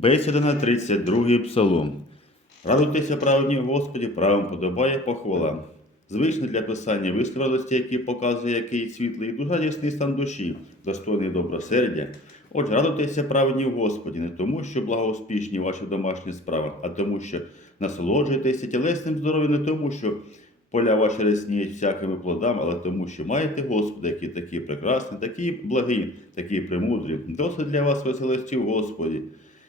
Бесіда на 32 псалом. Радуйтеся праведні Господі, правим подобає похвала. Звичний для писання вислів радості, який показує, який світлий, дуже ясний стан душі, достойний добросердя. Отже, радуйтеся праведні Господі, не тому, що благоуспішні ваші домашні справи, а тому, що насолоджуєтеся тілесним здоров'ям, не тому, що поля ваші рясніють всякими плодами, але тому, що маєте Господа, який такий прекрасний, такий благий, такий премудрий. Досить для вас веселості в Господі.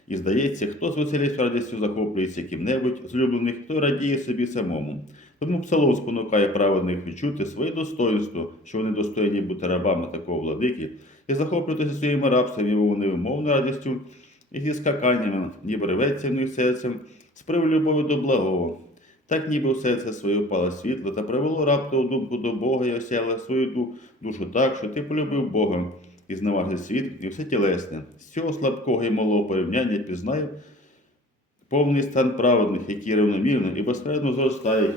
І здається, хто з веселістю радістю захоплюється ким-небудь з улюблених, той радіє собі самому. Тому псалом спонукає праведних відчути своє достоинство, що вони достойні бути рабами такого владики, і захоплюватися своїми рабствами, його невимовною радістю і зі скаканнями, ніби рветься в них серцем, з приводу любові до благого. Так ніби в серце своє впало світло та привело раптову думку до Бога і осяяло свою душу так, що ти полюбив Бога і зневажив світ і все тілесне. З цього слабкого і малого порівняння пізнаю повний стан праведних, які рівномірно і безпередно зростають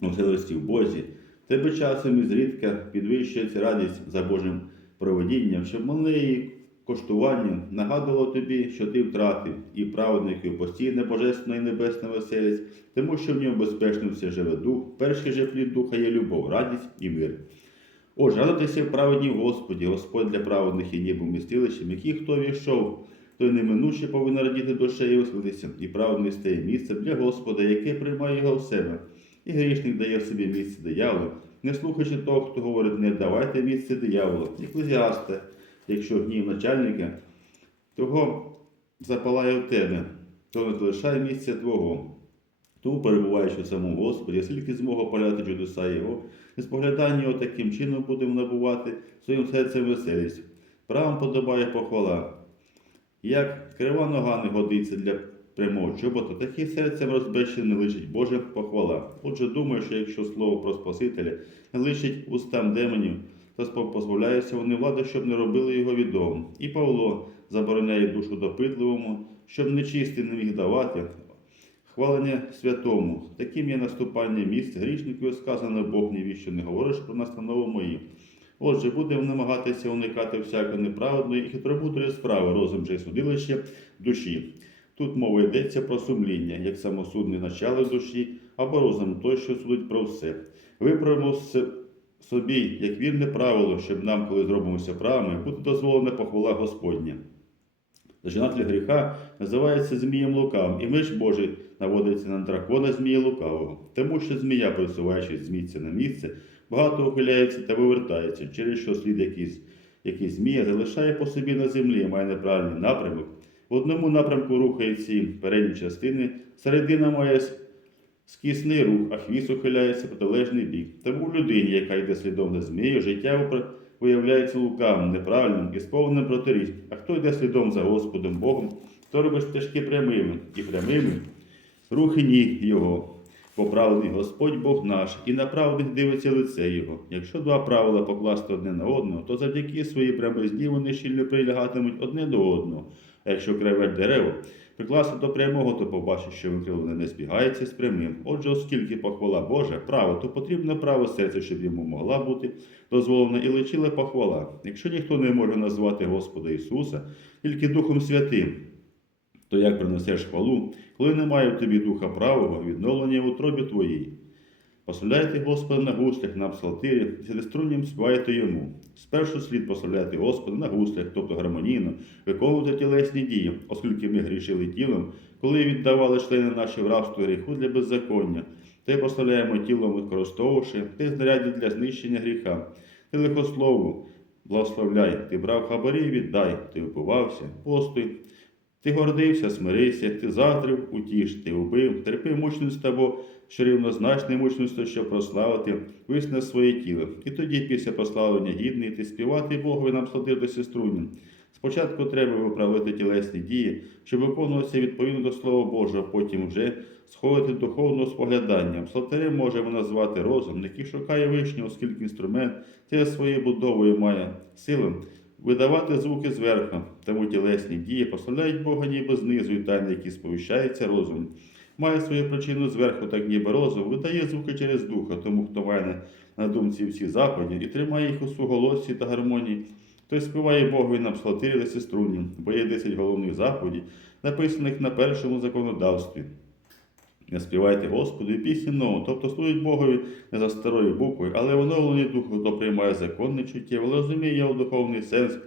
у силості в Бозі. Тебе часом і зрідка підвищується радість за Божим проведінням, щоб мале її коштування нагадувало тобі, що ти втратив, і праведників постійне божественна і небесна веселість, тому що в ньому безпечно все живе дух, перший же плід духа є любов, радість і мир. Отже, радуйтеся праведні в Господі, Господь для праведних і небо містилищем, який хто війшов, той неминуче повинен радіти душею оселитися, і праведний стає місцем для Господа, яке приймає його в себе. І грішник дає собі місце дияволу, не слухаючи того, хто говорить, не давайте місце дияволу. Еклезіасте, якщо гнів начальника, того запалає в тебе, то не залишай місця твого. Тому, перебуваючи в самому Господі, скільки змога поляти чудеса Його, і споглядання його таким чином будемо набувати своїм серцем веселість. Правом подобає похвала. Як крива нога не годиться для прямого чобота, так і серцем розбещеним не личить Божа похвала. Отже, думаю, що якщо слово про Спасителя не личить устам демонів, то позбавляються вони влади, щоб не робили його відомим. І Павло забороняє душу допитливому, щоб нечистий не міг давати, Хвалення святому, таким є наступання місць грішників сказано Бог ні що не говориш про настанову мої. Отже, будемо намагатися уникати всякої неправедної і хитромудрої справи, розум же судилище душі. Тут мова йдеться про сумління, як самосудне начало душі, або розум той, що судить про все. Виправимо собі, як вірне правило, щоб нам, коли зробимося правими, буде дозволена похвала Господня. Зачинатель гріха називається Змієм Лукавим, і меч Божий наводиться на дракона Змія Лукавого, тому що змія, просуваючись з місця на місце, багато ухиляється та вивертається, через що слід якийсь, якийсь змія залишає по собі на землі, має неправильний напрямок. В одному напрямку рухаються передні частини, середина має скісний рух, а хвіст ухиляється в протилежний бік. Тому в людині, яка йде слідом за змією, життя виявляється лукавим, неправильним і сповненим протиріч. А хто йде слідом за Господом Богом, то робить стежки прямими і прямими рухи ніг Його. Бо праведний Господь Бог наш, і на праведних дивиться лице Його. Якщо два правила покласти одне на одного, то завдяки своїй прямизні вони щільно прилягатимуть одне до одного. А якщо креветь дерево, прикласти до прямого, то побачиш, що викривлене не збігається з прямим. Отже, оскільки похвала Божа, право, то потрібно право серця, щоб йому могла бути дозволена і лечила похвала. Якщо ніхто не може назвати Господа Ісуса, тільки Духом Святим, то як принесеш хвалу, коли немає в тобі духа правого, відновлення в утробі твоїй? Пославляйте Господа на гуслях на псалтирі, струнням співайте йому. Спершу слід пославляти Господа на гуслях, тобто гармонійно, виконувати тілесні дії, оскільки ми грішили тілом, коли віддавали члени наші в рабство гріху для беззаконня, й пославляємо тілом, використовувавши те знаряддя для знищення гріха. Ти лихослову, благословляй, ти брав хабарі, віддай, ти впивався, постуй. Ти гордився, смирився, ти затрив, утіш, ти убив, терпи мучництво або що рівнозначне мучництво, щоб прославити, висне своє тіло. І тоді, після прославлення гідний, ти співати Богові нам сладир до сеструням. Спочатку треба виправити тілесні дії, щоб виконуватися відповідно до Слова Божого, потім вже сходити духовного споглядання. Псалтирем можемо назвати розум, який шукає вишню, оскільки інструмент це своєю будовою має силу видавати звуки зверху, тому тілесні дії прославляють Бога ніби знизу, і тайни, які сповіщаються розум. Має свою причину зверху, так ніби розум, видає звуки через духа, тому хто має на- думці всі заходи і тримає їх у суголосі та гармонії, Хтось співає Богові на псалтирі та сеструні, бо є 10 головних заповідей, написаних на першому законодавстві. Не співайте Господу і пісні нову, тобто служить Богові не за старою буквою, але оновлений духу, хто приймає законне чуттєво, але розуміє його духовний сенс,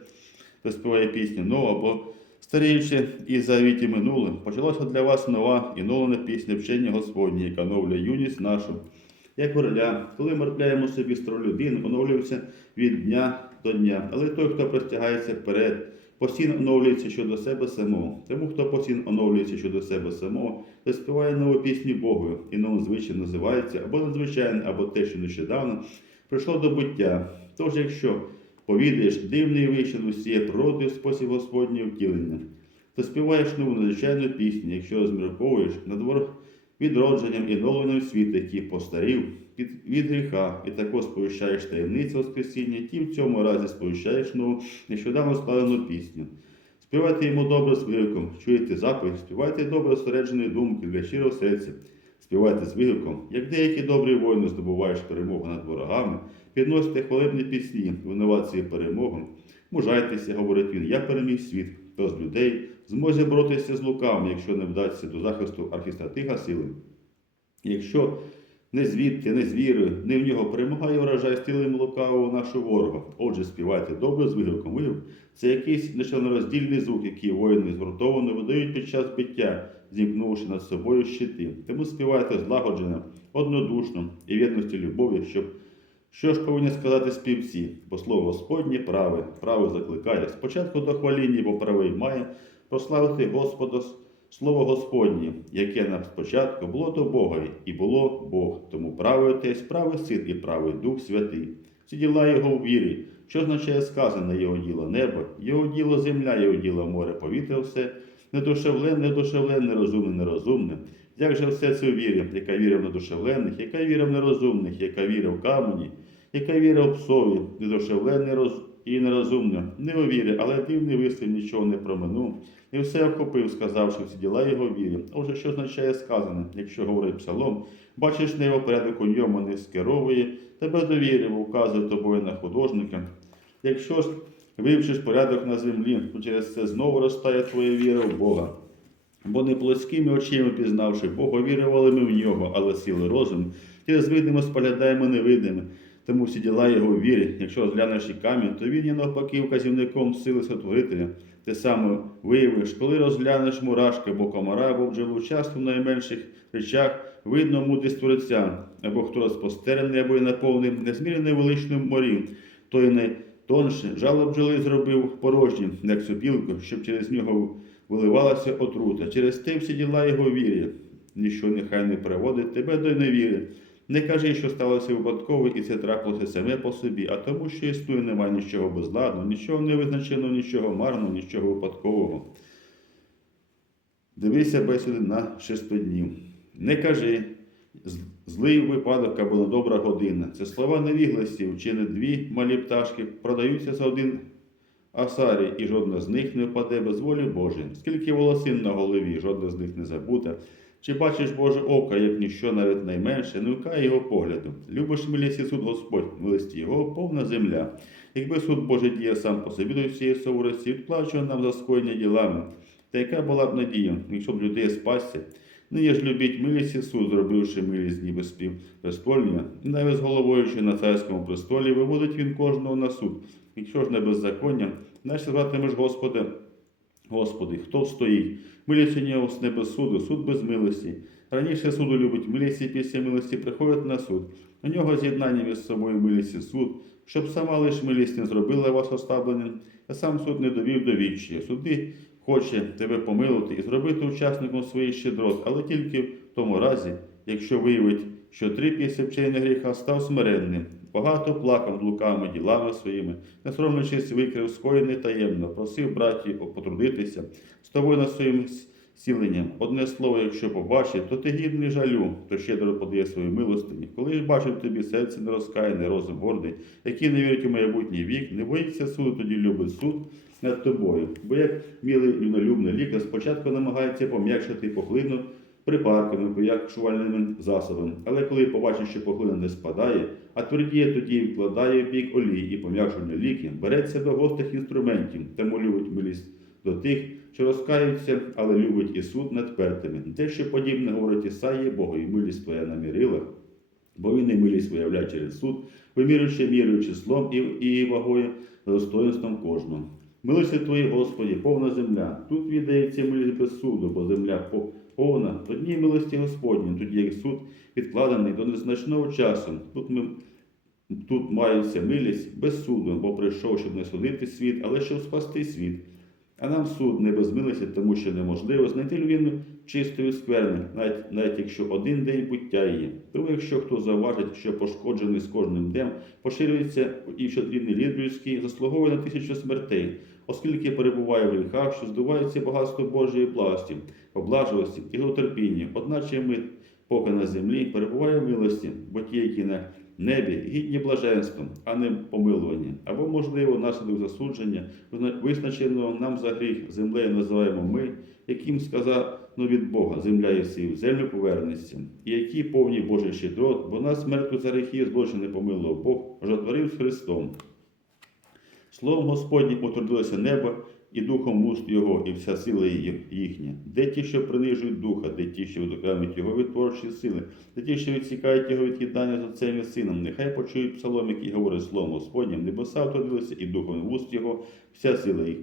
хто співає пісню нову або старіючи і завіті минулим, почалася для вас нова і новлена пісня вчення Господні, яка новля юність нашу. Як орля, коли мертвляємо собі стару людину, оновлюємося від дня до дня. Але той, хто простягається вперед, постійно оновлюється щодо себе самого. Тому, хто постійно оновлюється щодо себе самого, то співає нову пісню Богу, і нову звичай називається або надзвичайне, або те, що нещодавно прийшло до буття. Тож, якщо повідаєш дивний вищен усіє природи спосіб Господнього втілення, то співаєш нову надзвичайну пісню, якщо розмірковуєш над відродженням і новленням світу, який постарів від, гріха, і також сповіщаєш таємницю Воскресіння, ті в цьому разі сповіщаєш нову нещодавно складену пісню. Співайте йому добре з вигуком, чуєте заповідь, співайте добре зосередженої думки для щирого серця. Співайте з вигуком, як деякі добрі воїни здобуваєш перемогу над ворогами, підносите хвалебні пісні, винуватці перемогу. Мужайтеся, говорить він, я переміг світ, хто з людей зможе боротися з лукавим, якщо не вдасться до захисту архістратига сили. Якщо не звідти, не з віри, не в нього перемагає вражає стілим лукавого нашого ворога. Отже, співайте добре з вигуком. Вигук – це якийсь нечленороздільний звук, який воїни згуртовано видають під час биття, зімкнувши над собою щити. Тому співайте злагоджено, однодушно і в єдності любові, щоб що ж повинні сказати співці? Бо слово Господнє праве, право закликає. Спочатку до хваління, бо правий має прославити Господа Слово Господнє, яке нам спочатку було до Бога, і було Бог. Тому правий Отець, правий Син і правий Дух Святий. Всі діла Його в вірі, що означає сказане Його діло небо, Його діло земля, Його діло море, повітря все, недушевленне, недушевленне, нерозумне, нерозумне. Як же все це в вірі, яка віра в недушевлених, яка віра в нерозумних, яка віра в камені, яка віра в псові, недушевленне роз... і нерозумне, не у вірі, але дивний вислів нічого не проминув, і все охопив, сказавши всі діла його вірі. Отже, що означає сказане, якщо говорить псалом, бачиш не його порядок у ньому не скеровує, тебе довіри, указує тобою на художника. Якщо ж вивчиш порядок на землі, то через це знову ростає твоя віра в Бога. Бо не плоскими очима пізнавши Бога, вірували ми в нього, але сіли розум, через видимо споглядаємо невидиме. Тому всі діла його вірі. Якщо розглянеш і камінь, то він є навпаки вказівником сили сотворителя. Те саме виявиш, коли розглянеш мурашки або комара, або бджолу, часто в найменших речах видно мудрість творця, або хто розпостерений, або й наповнений незмірно величним морів, той не тонше жало бджоли зробив порожнім, як сопілку, щоб через нього виливалася отрута. Через те всі діла його вірі. Ніщо нехай не приводить тебе до невіри. Не кажи, що сталося випадково, і це трапилося саме по собі, а тому, що існує, немає нічого безладного, нічого невизначеного, нічого марного, нічого випадкового. Дивися бесіди на шестоднів. Не кажи, злий випадок або недобра година. Це слова невігласів, чи не дві малі пташки продаються за один асарі, і жодна з них не впаде без волі Божої. Скільки волосин на голові, жодна з них не забута. Чи бачиш Боже око, як ніщо навіть найменше, не вкає його погляду. Любиш милісті суд Господь, милості його повна земля. Якби суд Божий діє сам по собі до всієї суворості, відплачував нам за скоєння ділами. Та яка була б надія, якщо б людей спасся? Нині ж любіть милість і суд, зробивши милість ніби спів престольня, і навіть головуючи на царському престолі, виводить він кожного на суд. Якщо ж не беззаконня, значить зватимеш Господа, Господи, хто стоїть? Милість у нього з небес суду, суд без милості. Раніше суду любить милість і після милості приходить на суд. У нього з'єднання між собою милість і суд, щоб сама лиш милість не зробила вас оставленим, а сам суд не довів до віччя. Суди хоче тебе помилувати і зробити учасником своєї щедрот, але тільки в тому разі, якщо виявить, що три після вчення гріха став смиренним, багато плакав луками ділами своїми, не соромлячись викрив скоєне таємно, просив братів потрудитися з тобою над своїм сіленням. Одне слово, якщо побачить, то ти гідний жалю, то щедро подає свою милостині. Коли ж бачить тобі серце не розкаяне, розум гордий, який не вірить у майбутній вік, не боїться суду, тоді любить суд над тобою. Бо як мілий і лікар спочатку намагається пом'якшити похлину припарками, поякшувальними засобами. Але коли побачить, що поглина не спадає, а твердіє тоді вкладає в бік олії і пом'якшення ліки, береться до гострих інструментів, тому любить милість до тих, що розкаються, але любить і суд над пертими. Те, що подібне говорить Ісаїя, Богу, і милість твоя намірила, бо він і милість виявляє через суд, вимірюючи мірою числом і, і вагою за достоинством кожного. Милості Твої, Господі, повна земля. Тут віддається милість без суду, бо земля повна в Одній милості Господні, тоді як суд відкладений до незначного часу. Тут ми тут маються милість без суду, бо прийшов, щоб не судити світ, але щоб спасти світ. А нам суд не без милості, тому що неможливо знайти людину чистою скверни, навіть, навіть якщо один день буття є. Тому якщо хто заважить, що пошкоджений з кожним днем, поширюється і що дрібний лід людський заслуговує на тисячу смертей, оскільки перебуває в гріхах, що здувається багатство Божої власті, облажливості і терпіння. Одначе ми, поки на землі, перебуває в милості, бо ті, які на небі, гідні блаженством, а не помилування, або, можливо, наслідок засудження, визначеного нам за гріх землею називаємо ми, яким сказано від Бога, земля і всі в землю повернеться, і які повні Божий щедрот, бо нас мертву за гріхи злочини помилував Бог, жотворив з Христом. Словом Господнім утвердилося небо і духом уст Його, і вся сила їхня. Де ті, що принижують духа, де ті, що відокремлюють його від творчої сили, де ті, що відсікають його від єднання з отцем і сином, нехай почують псалом, який говорить словом Господнім, небеса утвердилися, і духом уст Його, вся сила їх.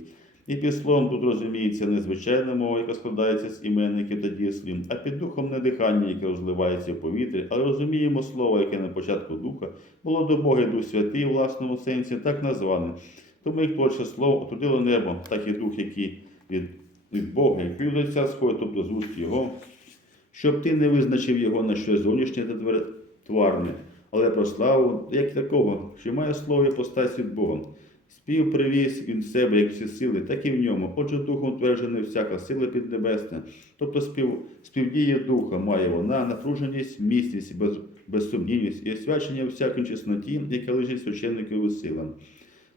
І під словом тут розуміється не звичайна мова, яка складається з іменників та дієслів, а під духом не дихання, яке розливається в повітрі, але розуміємо слово, яке на початку духа було до Бога Дух Святий у власному сенсі, так назване. Тому як творче слово отрудило небо, так і дух, який від, від Бога, який від Отця сходить, тобто з уст Його, щоб ти не визначив його на щось зовнішнє та тварне, але про славу, як такого, що має слово і постать від Бога. Спів привіз він в себе, як всі сили, так і в ньому. Отже, духом утверджена всяка сила піднебесна. Тобто спів, співдія духа має вона, напруженість, міцність, без, безсумнівність і освячення всякої чесноті, яка лежить священникові силам.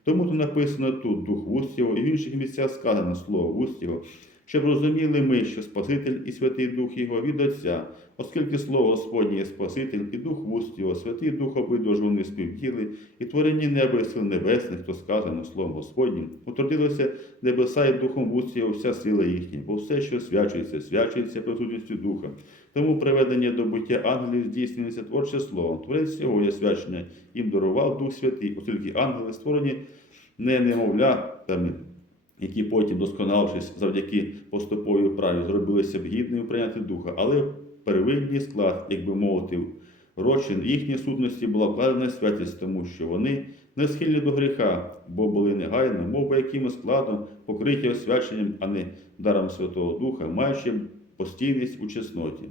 Тому то написано тут дух вуст його, і в інших місцях сказано слово Вустєво. Щоб розуміли ми, що Спаситель і Святий Дух Його від Отця, оскільки Слово Господнє є Спаситель і Дух вуст Його, Святий Дух обидва ж вони співділи, і творені неба і сил небесних, то сказано Словом Господнім, утвердилося небеса і Духом вуст Його вся сила їхня, бо все, що свячується, свячується присутністю Духа. Тому приведення до буття ангелів здійснюється творче слово. Творець цього є свячення, їм дарував Дух Святий, оскільки ангели створені не немовлятами, які потім, досконалившись завдяки поступовій праві, зробилися б гідними прийняти духа, але первинний склад, як би мовити, рочин їхньої сутності була вкладена святість, тому що вони не схильні до гріха, бо були негайно, мов би якимось складом, покриті освяченням, а не даром Святого Духа, маючи постійність у чесноті.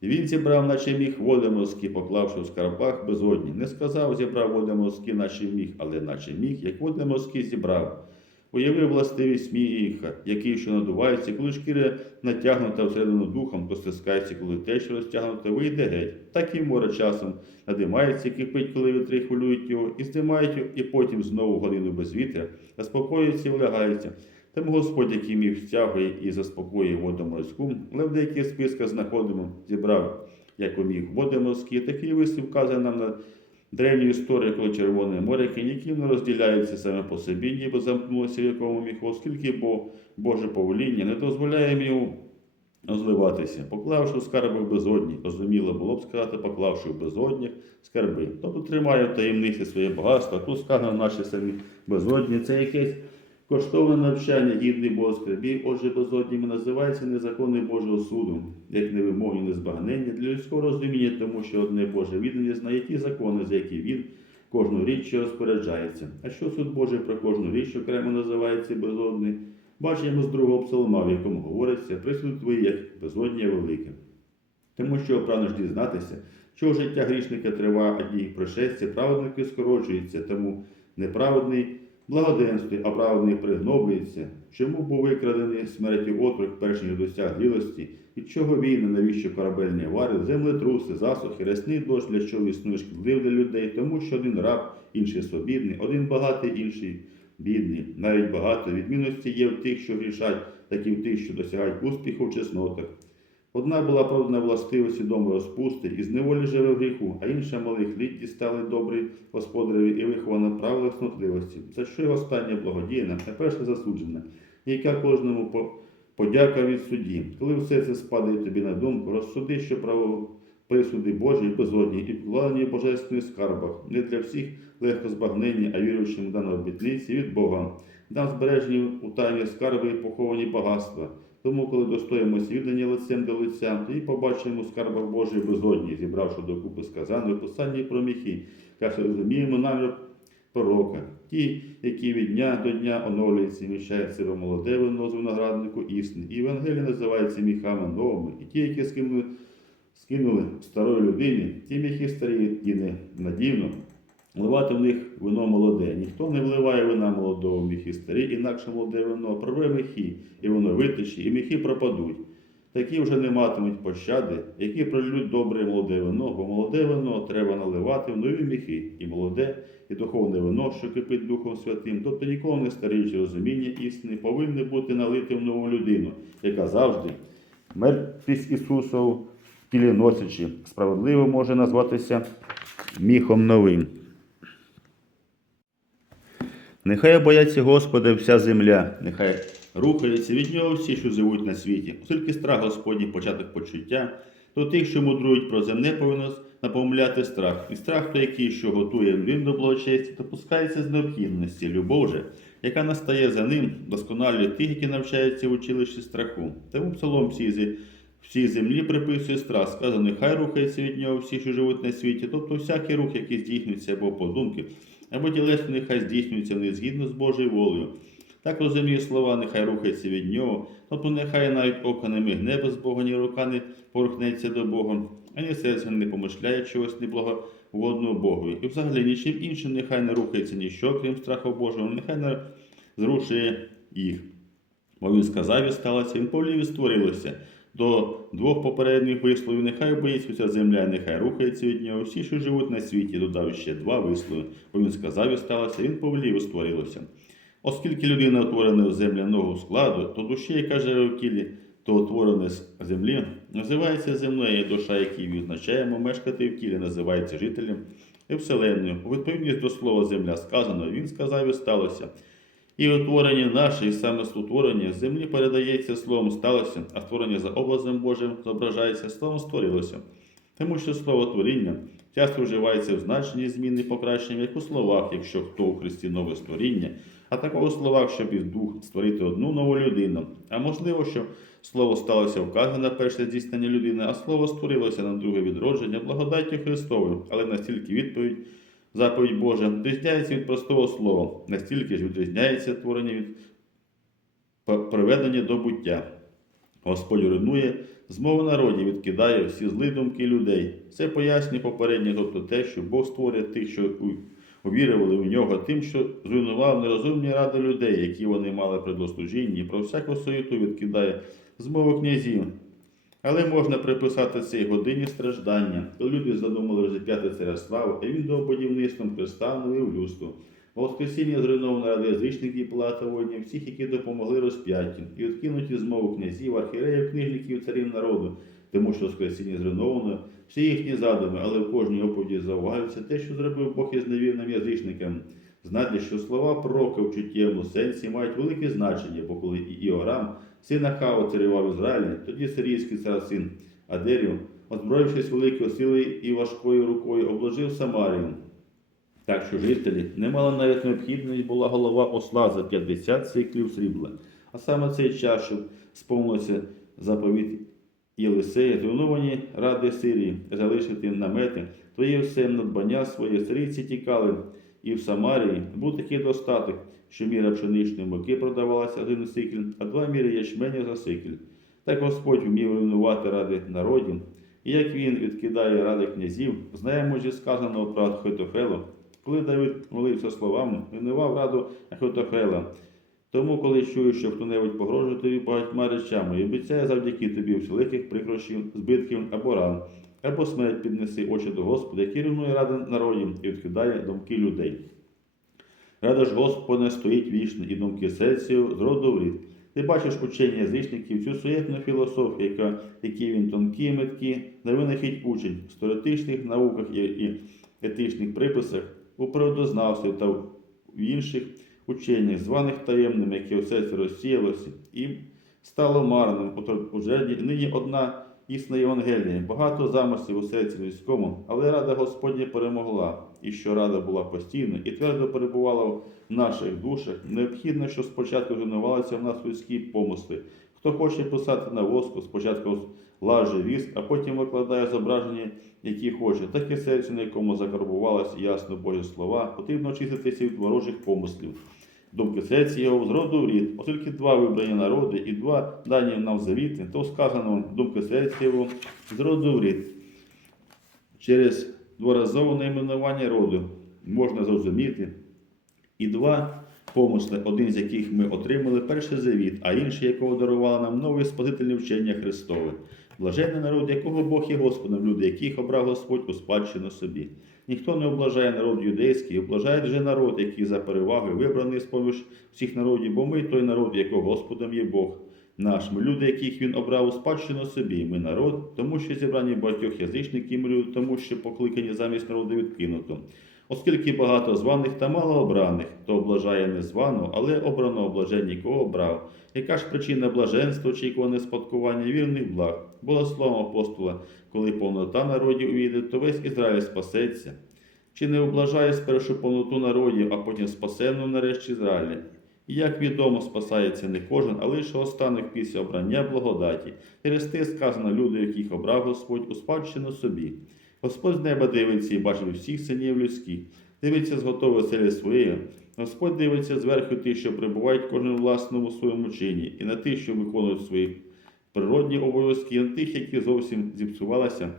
І він зібрав, наче міг води морські, поклавши в скарбах безодні. Не сказав, зібрав води морські, наче міг, але наче міг, як води морські зібрав. Уявив властивість міха, який що надувається, коли шкіра натягнута всередину духом, то стискається, коли те, що розтягнуте, вийде геть. Так і море часом надимається, кипить, коли вітри хвилюють його, і здимають його, і потім знову годину без вітря, заспокоюється і влягається. Тому Господь, який міг стягує і заспокоює воду морську, але в деяких списках знаходимо, зібрав, як уміг, води морські. Такий вислів вказує нам на древню історію, коли Червоне море, не розділяється саме по собі, ніби замкнулося в якому міху, оскільки бо Боже повеління не дозволяє йому розливатися, поклавши скарби в безодні. Розуміло було б сказати, поклавши в безодні скарби. Тобто тримає в таємниці своє багатство, тут сказано наші самі безодні. Це якесь Коштовне навчання гідний Бога отже, безодніми називається незаконний Божого суду, як невимовні незбагнення для людського розуміння, тому що одне Боже віддання знає ті закони, за які він кожну річ розпоряджається. А що суд Божий про кожну річ окремо називається безодний, бачимо з другого псалма, в якому говориться, присуд твої як безодня велике. Тому що прагнеш дізнатися, що життя грішника триває, а дії пришестя, праведники скорочуються, тому неправедний благоденствує, а праведний пригноблюється. Чому був викрадений смерті отрок, перш ніж досяг зрілості? Від чого війна, навіщо корабельні аварії, землетруси, засухи, рясний дощ, для чого існує шкідлив для людей, тому що один раб, інший свобідний, один багатий, інший бідний. Навіть багато відмінності є в тих, що грішать, так і в тих, що досягають успіху в чеснотах. Одна була продана властивості дому розпусти, і з неволі живе в гріху, а інша малих літ дістали добрі господареві і вихована правила снотливості. За що й остання благодійна, а перша засуджена, яка кожному по- подяка від судді. Коли все це спадає тобі на думку, розсуди, що право присуди Божі безодні і вкладені божественних скарбах, не для всіх легко збагнення, а віруючим дано обітниці від Бога. Нам збережені у тайні скарби і поховані багатства. Тому, коли достоїмося віддання лицем до лиця, тоді побачимо скарбах Божої безодні, зібравши докупи сказане в писанні про міхи, як розуміємо намір пророка, ті, які від дня до дня оновлюються і вміщаються в молоде вино з винограднику істини. І Євангелія називається міхами новими, і ті, які скинули, скинули старої людині, ті міхи старі і не надійно. Вливати в них вино молоде. Ніхто не вливає вина молодого в міхи старі, інакше молоде вино прорве міхи, і воно витече, і міхи пропадуть. Такі вже не матимуть пощади, які пролють добре молоде вино, бо молоде вино треба наливати в нові міхи, і молоде, і духовне вино, що кипить Духом Святим, тобто ніколи не старіючи розуміння істини, повинні бути налити в нову людину, яка завжди мертвість Ісуса в тілі носячи, справедливо може назватися міхом новим. Нехай бояться Господа вся земля, нехай рухаються від нього всі, що живуть на світі. Оскільки страх Господній початок почуття, то тих, що мудрують про земне, повинно напомляти страх. І страх, той, який, що готує він до благочесті, допускається з необхідності, любов же, яка настає за ним, досконалює тих, які навчаються в училищі страху. Тому псалом всій землі приписує страх, сказано, нехай рухається від нього всі, що живуть на світі, тобто всякий рух, який здійснюється або подумки, або тілесно нехай здійснюється не згідно з Божою волею. Так розуміє слова, нехай рухається від нього, тобто нехай навіть око не мигне без Бога, ні рука не порухнеться до Бога, ані серце не помишляє чогось неблагогодного Богові. І взагалі нічим іншим нехай не рухається ніщо, крім страху Божого, нехай не зрушує їх. Бо він сказав і сталося, він повлів і створилося. До двох попередніх висловів нехай боїться земля, нехай рухається від нього. Всі, що живуть на світі, додав ще два вислови. Бо він сказав і сталося, він повелів і створилося. Оскільки людина утворена в земляного складу, то душі, яка живе в тілі, то утворена з землі, називається земною, і душа, якій відзначаємо мешкати в тілі, називається жителем і вселенною. У відповідність до слова земля сказано, він сказав і сталося. І утворення наше, і саме створення землі передається словом сталося, а створення за образом Божим зображається словом створилося. Тому що слово творіння часто вживається в значенні зміни покращення, як у словах, якщо хто у Христі нове створіння, а також у словах, щоб із дух створити одну нову людину. А можливо, що слово сталося вказане на перше здійснення людини, а слово створилося на друге відродження благодаттю Христовою, але настільки відповідь заповідь Божа відрізняється від простого слова, настільки ж відрізняється творення від приведення до буття. Господь руйнує змову народів, відкидає всі злі думки людей. Це пояснює попереднє, тобто те, що Бог створює тих, що у- увірували в нього, тим, що зруйнував нерозумні ради людей, які вони мали при дослужінні, про всяку суєту відкидає змову князів. Але можна приписати цій годині страждання, коли люди задумали розіп'яти царя славу, і він до будівництвом Христа новив людство. Воскресіння зруйновано ради і Пилата воїнів, всіх, які допомогли розп'яттю, і відкинуті змову князів, архіреїв, книжників, царів народу, тому що Воскресіння зруйновано всі їхні задуми, але в кожній оповіді зауважується те, що зробив Бог із невірним язичником. Знати, що слова пророка в чуттєвому сенсі мають велике значення, бо коли і Іорам, син Ахава, царював Ізраїль, тоді сирійський цар син Адерів, озброївшись великою силою і важкою рукою, обложив Самарію. Так що жителі не мали навіть необхідність була голова осла за 50 циклів срібла. А саме цей час, щоб сповнилося заповіт Єлисея, зруйновані ради Сирії, залишити намети, твоє все надбання своє сирійці тікали, і в Самарії був такий достаток, що міра пшеничної муки продавалася один сикль, а два міри ячменя за сикль. Так Господь вмів руйнувати ради народів, і як він відкидає ради князів, знаємо зі сказаного про Ахитофелу, коли Давид молився словами, винував раду Ахитофела. Тому, коли чуєш, що хто-небудь погрожує тобі багатьма речами і обіцяє завдяки тобі всіликих прикрощів, збитків або ран, або смерть піднеси очі до Господа, який руйнує ради народів і відкидає думки людей. Рада ж Господа стоїть вічно, і думки серця з роду в рід. Ти бачиш учення язичників, цю суєтну філософію, яка, які він тонкі, меткі, на винахідь учень в теоретичних науках і, етичних приписах, у природознавстві та в інших ученнях, званих таємними, які у серці розсіялося, і стало марним. Уже нині одна існа Євангелія, багато замислів у серці людському, але рада Господня перемогла, і що рада була постійно і твердо перебувала в наших душах, необхідно, що спочатку тренувалися в нас людські помисли. Хто хоче писати на воску, спочатку лаже віск, а потім викладає зображення, які хоче, так і серце, на якому закарбувалися ясно Божі слова, потрібно очиститися від ворожих помислів. Думки серця його з роду в рід, оскільки два вибрані народи і два дані нам завіти, то сказано думки серця його з роду в рід. Через дворазове найменування роду можна зрозуміти і два помисли, один з яких ми отримали перший завіт, а інший, якого дарувала нам нове спасительне вчення Христове. Блаженний народ, якого Бог є Господом, люди, яких обрав Господь у спадщину собі. Ніхто не облажає народ юдейський, облажає же народ, який за перевагою вибраний з поміж всіх народів, бо ми той народ, якого Господом є Бог наш. Ми люди, яких він обрав у спадщину собі. Ми народ, тому що зібрані багатьох язичників, ми люди, тому що покликані замість народу відкинуто. Оскільки багато званих та мало обраних, то облажає не але обрано облаження, кого обрав. Яка ж причина блаженства, очікуване спадкування вірних благ? Було словом апостола, коли повнота народів увійде, то весь Ізраїль спасеться. Чи не облажає спершу повноту народів, а потім спасенну нарешті Ізраїля? І як відомо, спасається не кожен, а лише останок після обрання благодаті. Через те сказано люди, яких обрав Господь у спадщину собі. Господь з неба дивиться і бачить всіх синів людських, дивиться з готової селі своєї. Господь дивиться зверху тих, що прибувають кожен власному своєму чині, і на тих, що виконують свої природні обов'язки, і на тих, які зовсім зіпсувалися,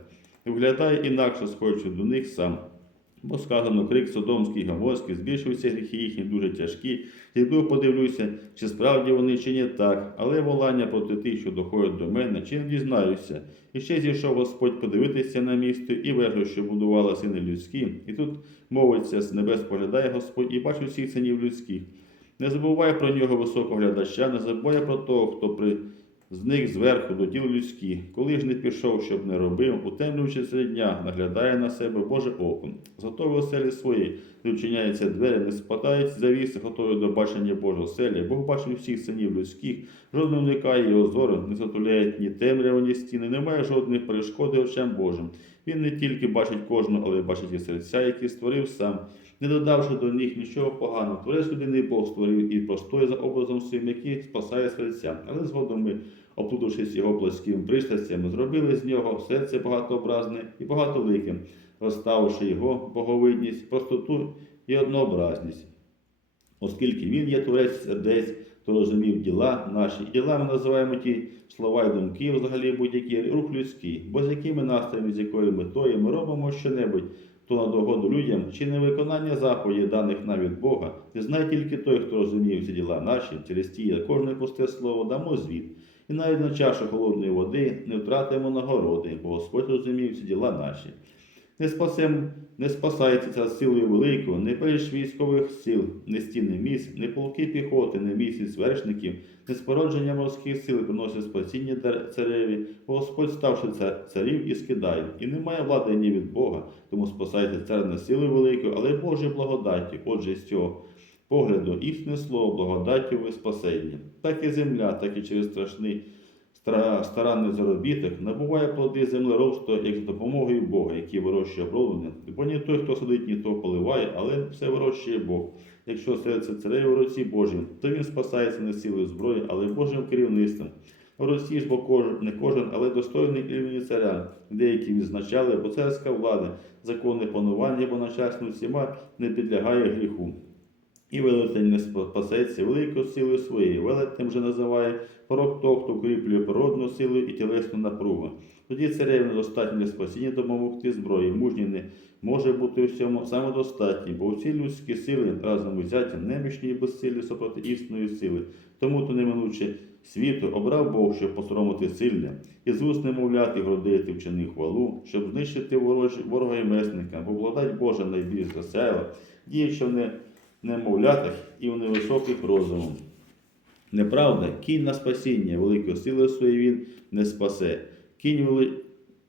виглядає інакше, сходячи до них сам. Бо сказано, крик Содомський, Гаморський, збільшуються гріхи їхні дуже тяжкі. Іду подивлюся, чи справді вони, чи не так, але волання проти тих, що доходять до мене, чи не дізнаюся. І ще зійшов Господь подивитися на місто і вежу, що будувала сини людські. І тут мовиться, з небес поглядає Господь і бачить всіх синів людських. Не забувай про нього високого глядача, не забувай про того, хто при зник зверху до тіл людські, коли ж не пішов, щоб не робив, утемлюючи серед дня, наглядає на себе Боже око. Зготові оселі свої, не вчиняються двері, не спадають завіси, готові до бачення Божого оселі. Бог бачить всіх синів людських, жоден уникає його зору, не затуляють ні темрява, ні стіни, немає жодних перешкоди очам Божим. Він не тільки бачить кожного, але й бачить і серця, які створив сам, не додавши до них нічого поганого. Творець людини Бог створив і простої за образом своїм, який спасає серця. Але згодом ми оплутавшись його плоскими пристрастями, зробили з нього серце багатообразне і багатолике, розставивши його боговидність, простоту і однообразність. Оскільки він є творець сердець, то розумів діла наші. І ділами називаємо ті слова і думки, взагалі будь-який рух людський, бо з якими настроями, з якою метою ми робимо щонебудь, то на догоду людям чи не виконання заповідей, даних нам від Бога, не знає тільки той, хто розуміє всі діла наші, через ті кожне пусте слово дамо звіт. І навіть на чашу холодної води не втратимо нагороди, бо Господь розумів всі діла наші. Не спасем, не спасається силою великою, не пеш військових сил, не стіни міст, не полки піхоти, не місяць вершників, не спородження морських сил приносить спасіння цареві, бо Господь ставши царів і скидає, і немає влади ні від Бога, тому спасається цар не силою великою, але Божою благодаті. Отже, з цього погляду істинне слово, благодаттю ви спасення. Так і земля, так і через страшний стара- старанний заробіток набуває плоди землеробства як за допомогою Бога, який вирощує оброблення. Бо ні той, хто сидить, ні то поливає, але все вирощує Бог. Якщо серце цареві в руці Божій, то він спасається не силою зброї, але Божим керівництвом. В Росії ж бо кожен, не кожен, але достойний імені царя. Деякі відзначали, бо царська влада, законне панування, бо начальство всіма не підлягає гріху. І велетень не спасеться великою силою своєю. Велетнем же називає порок того, хто укріплює природну силу і тілесну напругу. Тоді цареві недостатньо для спасіння допомогти зброї. Мужній не може бути у всьому самодостатній, бо всі людські сили разом взяті немічні і безсилі супроти істинної сили. Тому то неминуче світу обрав Бог, щоб посоромити сильне, і з уст немовляти гордити вчини хвалу, щоб знищити ворожі, ворога і месника, бо благодать Божа найбільш засяяла, діючи в не немовлятах і в невисоких розумом. Неправда, кінь на спасіння, великої сили своєї він не спасе. Кінь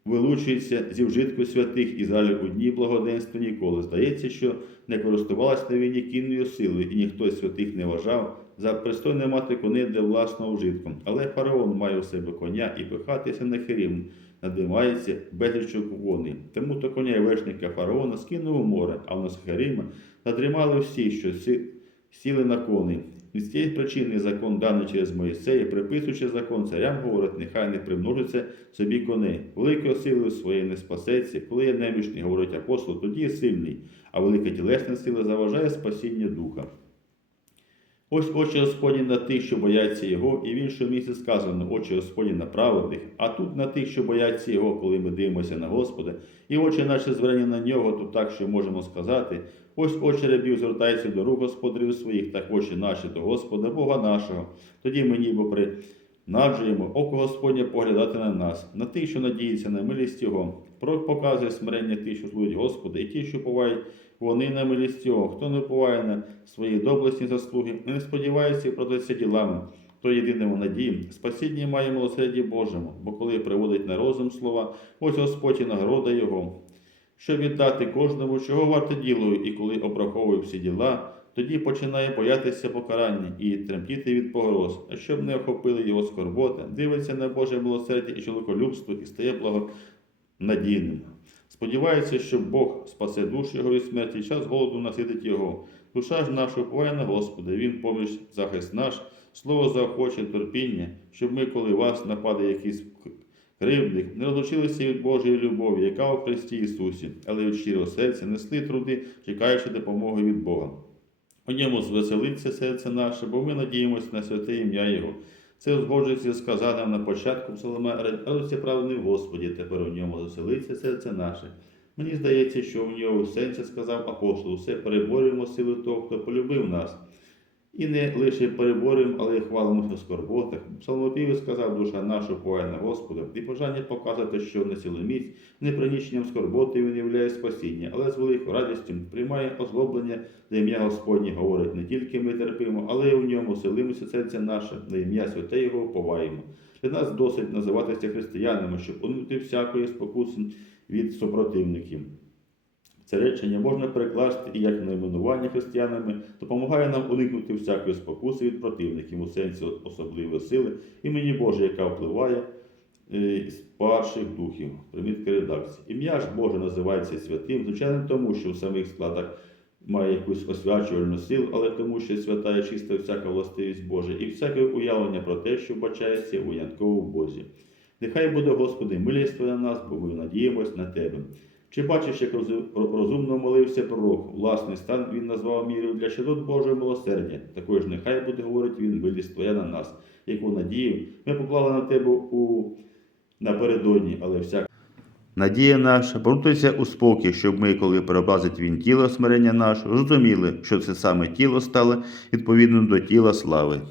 вилучується зі вжитку святих і залі у дні благоденства ніколи. Здається, що не користувалась на війні кінною силою, і ніхто з святих не вважав за пристойне мати коней для власного вжитку. Але фараон має у себе коня і пихатися на хирім, надимається безлічок вони. Тому то коня і вершника фараона скинув у море, а в Насхарима надрімали всі, що сіли на кони. І з цієї причини закон, даний через Моїсея, приписуючи закон царям, говорить, нехай не примножиться собі коней. Великою силою своєї не спасеться. Коли є немічний, говорить апостол, тоді є сильний, а велика тілесна сила заважає спасіння духа. Ось очі Господні на тих, що бояться Його, і в іншому місці сказано очі Господні на праведних, а тут на тих, що бояться Його, коли ми дивимося на Господа, і очі наші звернені на нього, то так, що можемо сказати, ось очі рабів звертаються до рук господарів своїх, так очі наші до Господа, Бога нашого. Тоді ми ніби принаджуємо око Господнє поглядати на нас, на тих, що надіються на милість Його. Показує смирення тих, що служать Господа, і ті, що повають вони на милість Його. Хто не поває на свої доблесні заслуги, не сподівається і продаться ділами, то єдиному надії, спасіння має милосерді Божому, бо коли приводить на розум слова, ось Господь і нагорода Його. Щоб віддати кожному, чого варте ділою, і коли обраховує всі діла, тоді починає боятися покарання і тремтіти від погроз, а щоб не охопили його скорбота, дивиться на Боже милосердя і чоловіколюбство і стає благонадійним. Сподівається, що Бог спасе душу його від смерті, час голоду наситить його. Душа ж наша уповає на Господа, Він поміж захист наш, слово заохоче терпіння, щоб ми, коли вас нападе якийсь кривдник, не розлучилися від Божої любові, яка у Христі Ісусі, але від щирого серця несли труди, чекаючи допомоги від Бога. У ньому звеселиться серце наше, бо ми надіємося на святе ім'я Його. Це узгоджується з сказаним на початку Псалома радості праведний Господі, тепер у ньому заселиться серце наше. Мені здається, що в нього в сенсі сказав апостол, все переборюємо сили того, хто полюбив нас. І не лише переборюємо, але й хвалимося в скорботах. Псалмопівець сказав, душа наша на Господа, і бажання показати, що не силоміць, не приніченням скорботи він являє спасіння, але з великою радістю приймає озлоблення за ім'я Господнє, говорить, не тільки ми терпимо, але й у ньому селимося серце наше, на ім'я святе його поваємо. Для нас досить називатися християнами, щоб уникнути всякої спокуси від супротивників. Це речення можна перекласти і як найменування християнами, допомагає нам уникнути всякої спокуси від противників у сенсі особливої сили імені Боже, яка впливає е, з перших духів. Примітка редакції. Ім'я ж Боже називається святим, звичайно, тому, що в самих складах має якусь освячувальну силу, але тому, що свята і чиста всяка властивість Божа і всяке уявлення про те, що бачається у янкову Бозі. Нехай буде, Господи, милість на нас, бо ми надіємось на Тебе. Чи бачиш, як розумно молився пророк? Власний стан він назвав мірою для щодот Божого милосердя. Також нехай буде, говорить він, милість твоя на нас, яку надію ми поклали на тебе у напередодні, але всяк. Надія наша, порутися у спокій, щоб ми, коли переобразить він тіло смирення нашого, зрозуміли, що це саме тіло стало відповідно до тіла слави.